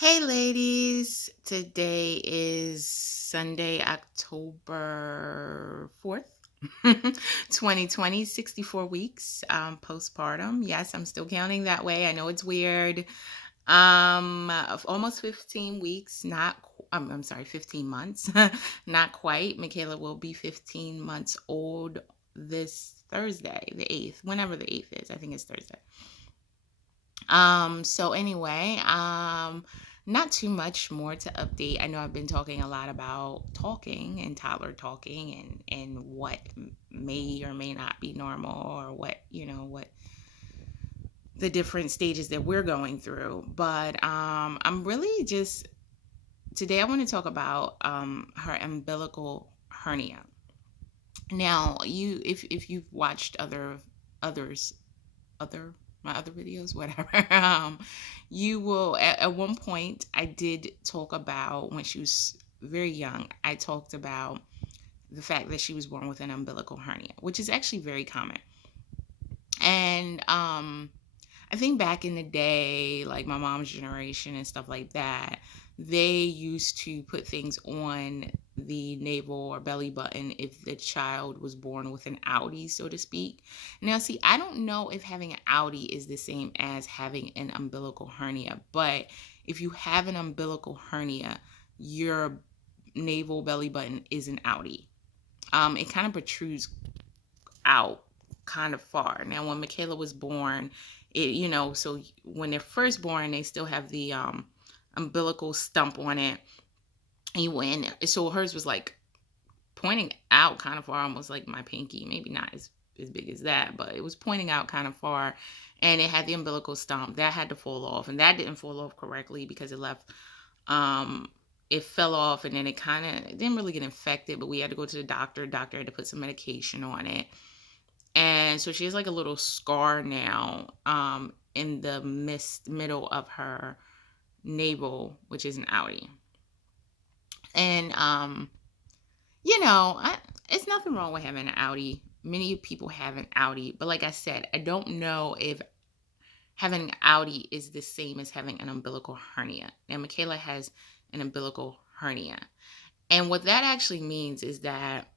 Hey, ladies. Today is Sunday, October 4th, 2020, 64 weeks postpartum. Yes, I'm still counting that way. I know it's weird. Of almost 15 weeks, not, I'm sorry, 15 months, not quite. Michaela will be 15 months old this Thursday, the 8th, whenever the 8th is. I think it's Thursday. So anyway, not too much more to update. I know I've been talking a lot about talking and toddler talking and what may or may not be normal or what the different stages that we're going through. But I'm really just today I want to talk about her umbilical hernia. Now, if you've watched others other my other videos, whatever. You will at one point I did talk about when she was very young. I talked about the fact that she was born with an umbilical hernia, which is actually very common. And I think back in the day, like my mom's generation and stuff like that, they used to put things on the navel or belly button if the child was born with an outie, so to speak. Now, see, I don't know if having an outie is the same as having an umbilical hernia, but if you have an umbilical hernia, your navel belly button is an outie. It kind of protrudes out kind of far. Now, when Michaela was born, so when they're first born, they still have the umbilical stump on it. And you went, so hers was like pointing out kind of far, almost like my pinky, maybe not as big as that, but it was pointing out kind of far. And it had the umbilical stump that had to fall off, and that didn't fall off correctly because um, it fell off, and then it kind of didn't really get infected. But we had to go to the doctor. Doctor had to put some medication on it, and so she has like a little scar now in the middle of her navel, which is an outie. And it's nothing wrong with having an outie. Many people have an outie, but like I said, I don't know if having an outie is the same as having an umbilical hernia. Now, Michaela has an umbilical hernia, and what that actually means is that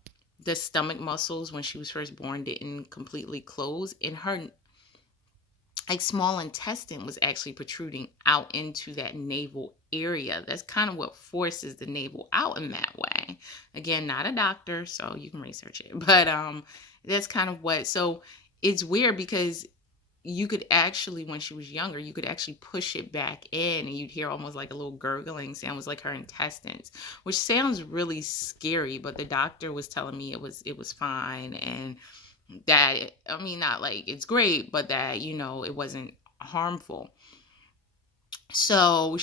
the stomach muscles when she was first born didn't completely close, and her like small intestine was actually protruding out into that navel area. That's kind of what forces the navel out in that way. Again, not a doctor, so you can research it. But that's kind of what so it's weird because you could actually, when she was younger, you could actually push it back in and you'd hear almost like a little gurgling sound. It was like her intestines, which sounds really scary, but the doctor was telling me it was fine, and that I mean, not like it's great, but that it wasn't harmful. So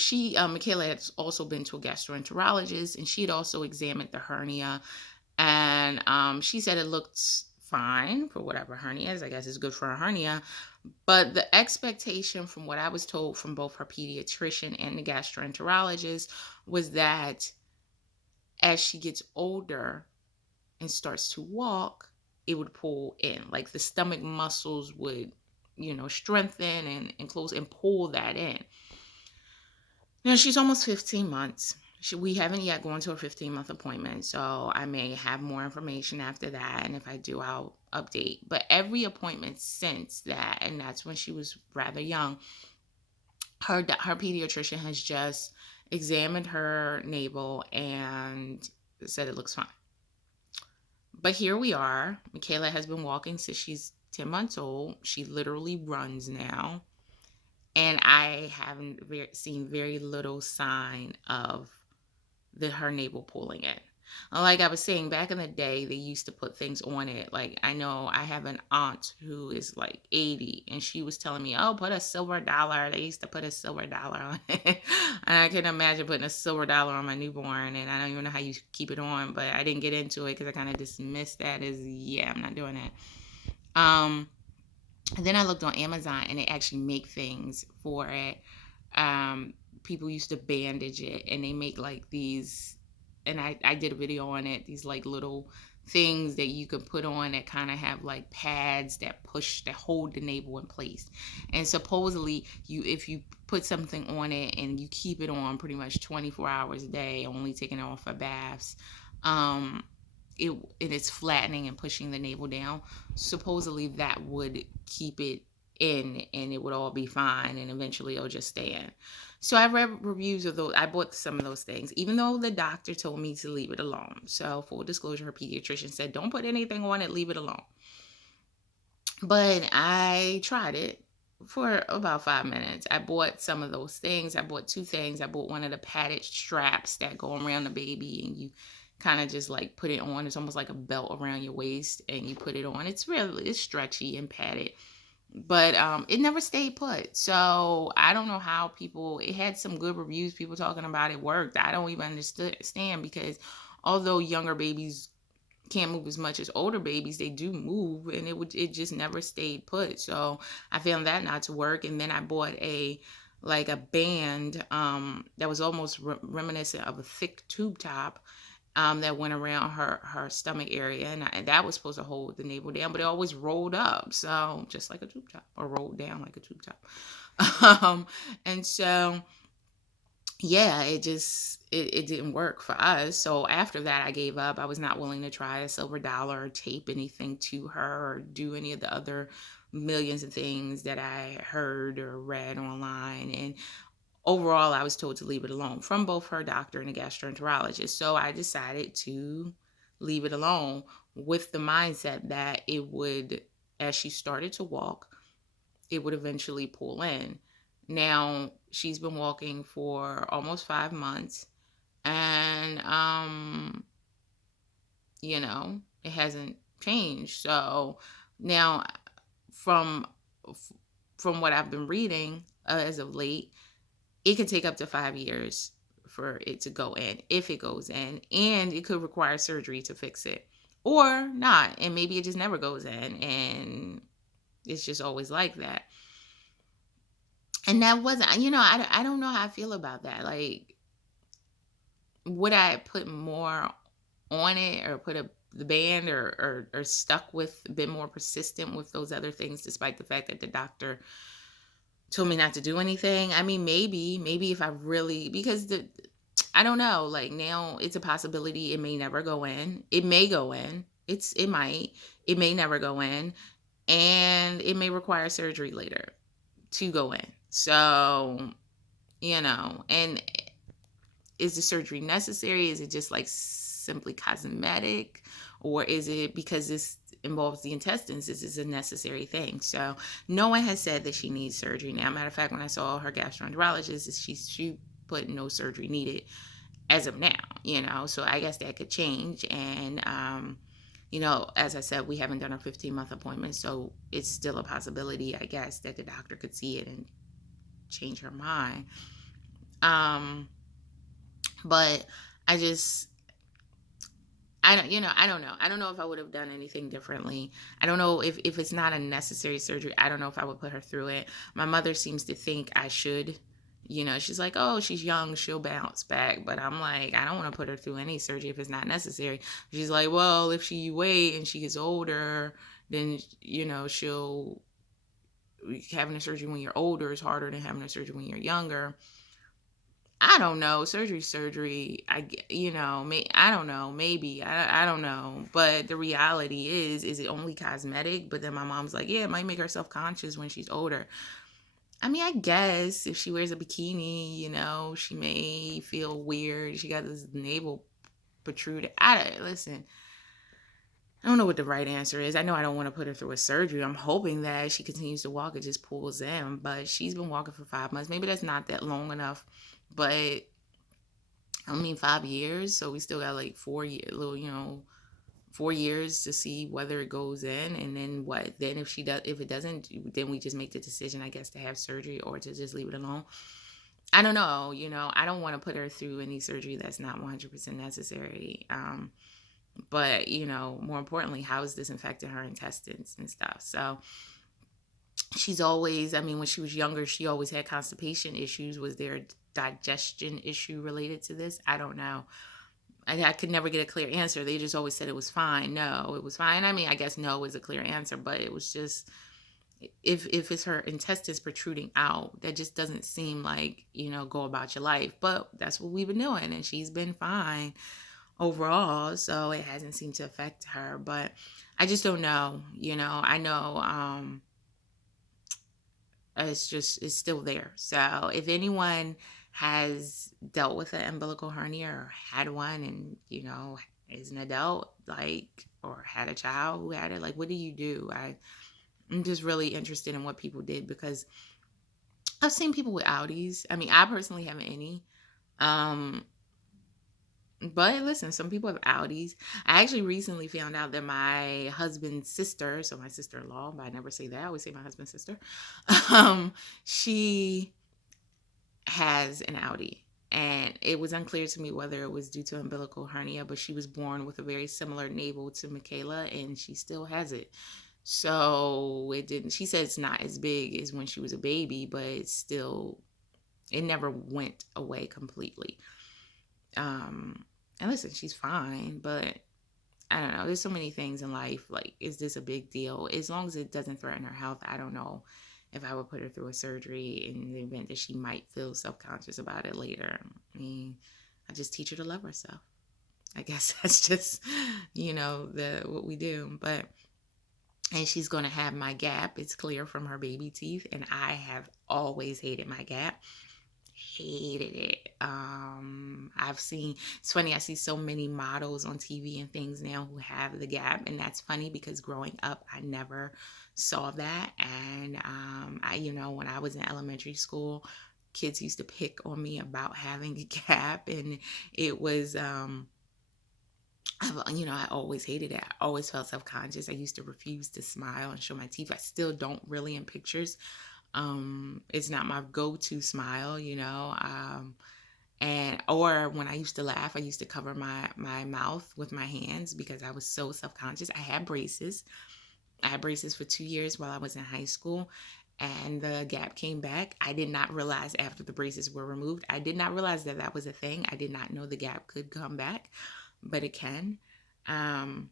Michaela had also been to a gastroenterologist, and she had also examined the hernia, and she said it looked fine for whatever hernia is. I guess it's good for a hernia, but the expectation from what I was told from both her pediatrician and the gastroenterologist was that as she gets older and starts to walk, it would pull in. Like the stomach muscles would, strengthen and close and pull that in. Now she's almost 15 months. We haven't yet gone to a 15-month appointment, so I may have more information after that. And if I do, I'll update. But every appointment since that, and that's when she was rather young, her pediatrician has just examined her navel and said it looks fine. But here we are. Michaela has been walking since she's 10 months old. She literally runs now. And I haven't seen very little sign of her navel pulling in. Like I was saying, back in the day, they used to put things on it. Like I know I have an aunt who is like 80, and she was telling me, "Oh, put a silver dollar." They used to put a silver dollar on it, and I can imagine putting a silver dollar on my newborn. And I don't even know how you keep it on, but I didn't get into it because I kind of dismissed that as, yeah, I'm not doing that. Um, and then I looked on Amazon, and they actually make things for it. People used to bandage it, and they make like these, and I did a video on it, these like little things that you can put on that kind of have like pads that hold the navel in place. And supposedly you if you put something on it and you keep it on pretty much 24 hours a day, only taking it off for baths, um it is flattening and pushing the navel down. Supposedly that would keep it in and it would all be fine and eventually it'll just stay in. So I read reviews of those. I bought some of those things, even though the doctor told me to leave it alone. So full disclosure, her pediatrician said, don't put anything on it, leave it alone. But I tried it for about 5 minutes. I bought some of those things. I bought two things. I bought one of the padded straps that go around the baby and you kind of just like put it on. It's almost like a belt around your waist and you put it on. It's stretchy and padded. But it never stayed put. So I don't know how people it had some good reviews, people talking about it worked. I don't even understand because although younger babies can't move as much as older babies, they do move and it just never stayed put. So I found that not to work. And then I bought a band that was almost reminiscent of a thick tube top that went around her stomach area, and that was supposed to hold the navel down, but it always rolled up, so just like a tube top, or rolled down like a tube top. And so yeah, it didn't work for us. So after that, I gave up. I was not willing to try a silver dollar or tape anything to her or do any of the other millions of things that I heard or read online. And overall, I was told to leave it alone from both her doctor and a gastroenterologist. So I decided to leave it alone with the mindset that it would, as she started to walk, it would eventually pull in. Now, she's been walking for almost 5 months, and it hasn't changed. So now, from from what I've been reading as of late, it could take up to 5 years for it to go in, if it goes in, and it could require surgery to fix it, or not, and maybe it just never goes in, and it's just always like that. And that wasn't, I don't know how I feel about that. Like, would I put more on it or put the band or stuck with, been more persistent with those other things, despite the fact that the doctor told me not to do anything? I mean, maybe if I really, because I don't know, like now it's a possibility it may never go in. It may go in. It might. It may never go in, and it may require surgery later to go in. So, and is the surgery necessary? Is it just like simply cosmetic? Or is it because this involves the intestines? This is a necessary thing. So no one has said that she needs surgery now. Matter of fact, when I saw her gastroenterologist, she put no surgery needed as of now. So I guess that could change. And as I said, we haven't done our 15-month appointment, so it's still a possibility, I guess, that the doctor could see it and change her mind. But I just, I don't know. I don't know if I would have done anything differently. I don't know if it's not a necessary surgery. I don't know if I would put her through it. My mother seems to think I should. She's like, oh, she's young, she'll bounce back. But I'm like, I don't want to put her through any surgery if it's not necessary. She's like, well, if she wait and she gets older, then, she'll, having a surgery when you're older is harder than having a surgery when you're younger. I don't know. Surgery. I don't know. Maybe. I don't know. But the reality is it only cosmetic? But then my mom's like, yeah, it might make her self conscious when she's older. I mean, I guess if she wears a bikini, she may feel weird. She got this navel protruded. Listen. I don't know what the right answer is. I know I don't want to put her through a surgery. I'm hoping that as she continues to walk, it just pulls in. But she's been walking for 5 months. Maybe that's not that long enough. But I mean, 5 years. So we still got like 4 years, 4 years to see whether it goes in. And then what? Then if it doesn't, then we just make the decision, I guess, to have surgery or to just leave it alone. I don't know. I don't want to put her through any surgery that's not 100% necessary. But, more importantly, how is this infecting her intestines and stuff? So she's always, when she was younger, she always had constipation issues. Was there a digestion issue related to this? I don't know. I could never get a clear answer. They just always said it was fine. No, it was fine. I mean, I guess no is a clear answer, but it was just, if it's her intestines protruding out, that just doesn't seem like, go about your life. But that's what we've been doing, and she's been fine overall, so it hasn't seemed to affect her. But I just don't know. I know, it's still there. So if anyone has dealt with an umbilical hernia or had one, and is an adult, like, or had a child who had it, like, what do you do? I'm just really interested in what people did, because I've seen people with Audis. I mean, I personally haven't any. Um, but listen, some people have Audis. I actually recently found out that my husband's sister, so my sister-in-law, but I never say that. I always say my husband's sister. Um, she has an Audi. And it was unclear to me whether it was due to umbilical hernia, but she was born with a very similar navel to Michaela, and she still has it. So it didn't, she said it's not as big as when she was a baby, but it's still, it never went away completely. And listen, she's fine, but I don't know. There's so many things in life. Like, is this a big deal? As long as it doesn't threaten her health, I don't know if I would put her through a surgery in the event that she might feel self-conscious about it later. I mean, I just teach her to love herself. I guess that's just, the what we do. But and she's going to have my gap. It's clear from her baby teeth, and I have always hated my gap. Hated it. I've seen, it's funny, I see so many models on TV and things now who have the gap, and that's funny because growing up I never saw that. And when I was in elementary school, kids used to pick on me about having a gap, and it was I always hated it. I always felt self-conscious. I used to refuse to smile and show my teeth. I still don't really in pictures. It's not my go-to smile, and or when I used to laugh, I used to cover my mouth with my hands because I was so self-conscious. I had braces for 2 years while I was in high school, and the gap came back. I did not realize after the braces were removed, I did not realize that that was a thing. I did not know the gap could come back, but it can. Um,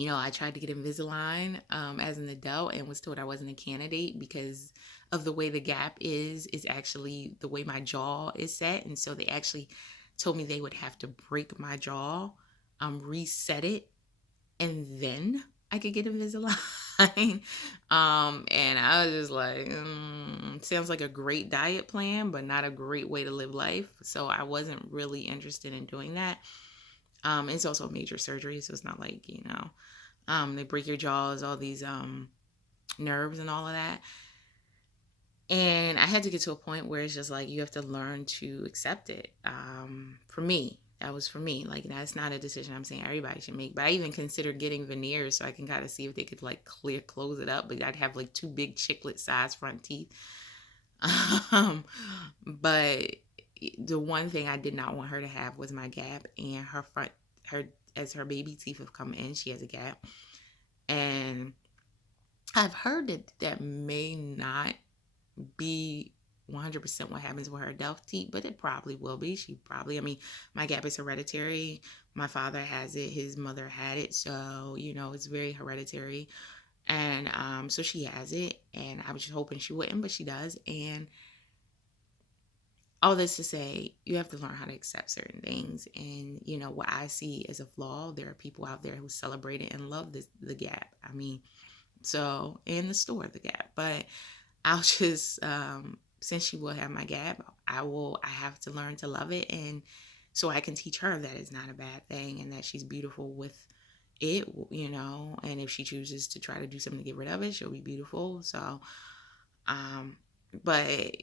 I tried to get Invisalign as an adult and was told I wasn't a candidate because of the way the gap is actually the way my jaw is set. And so they actually told me they would have to break my jaw, reset it, and then I could get Invisalign. And I was just like, sounds like a great diet plan, but not a great way to live life. So I wasn't really interested in doing that. It's also a major surgery, so it's not like, they break your jaws, all these nerves and all of that. And I had to get to a point where it's just like you have to learn to accept it. For me, that was for me. Like, that's not a decision I'm saying everybody should make. But I even considered getting veneers so I can kind of see if they could like close it up. But I'd have like two big chiclet size front teeth. But the one thing I did not want her to have was my gap, and her as her baby teeth have come in, she has a gap. And I've heard that that may not be 100% what happens with her adult teeth, but it probably will be. I mean, my gap is hereditary. My father has it, his mother had it, so it's very hereditary. And so she has it, and I was just hoping she wouldn't, but she does. And all this to say, you have to learn how to accept certain things. And what I see as a flaw, there are people out there who celebrate it and love the gap. I mean, so in the store, the gap. But I'll just since she will have my gap, I have to learn to love it, and so I can teach her that it's not a bad thing and that she's beautiful with it. And if she chooses to try to do something to get rid of it, she'll be beautiful. So but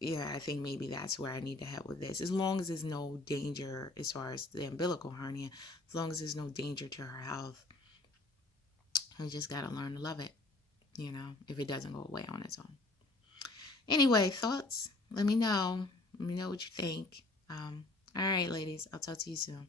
yeah, I think maybe that's where I need to help with this. As long as there's no danger as far as the umbilical hernia, as long as there's no danger to her health, I just got to learn to love it, if it doesn't go away on its own. Anyway, thoughts? Let me know. Let me know what you think. All right, ladies, I'll talk to you soon.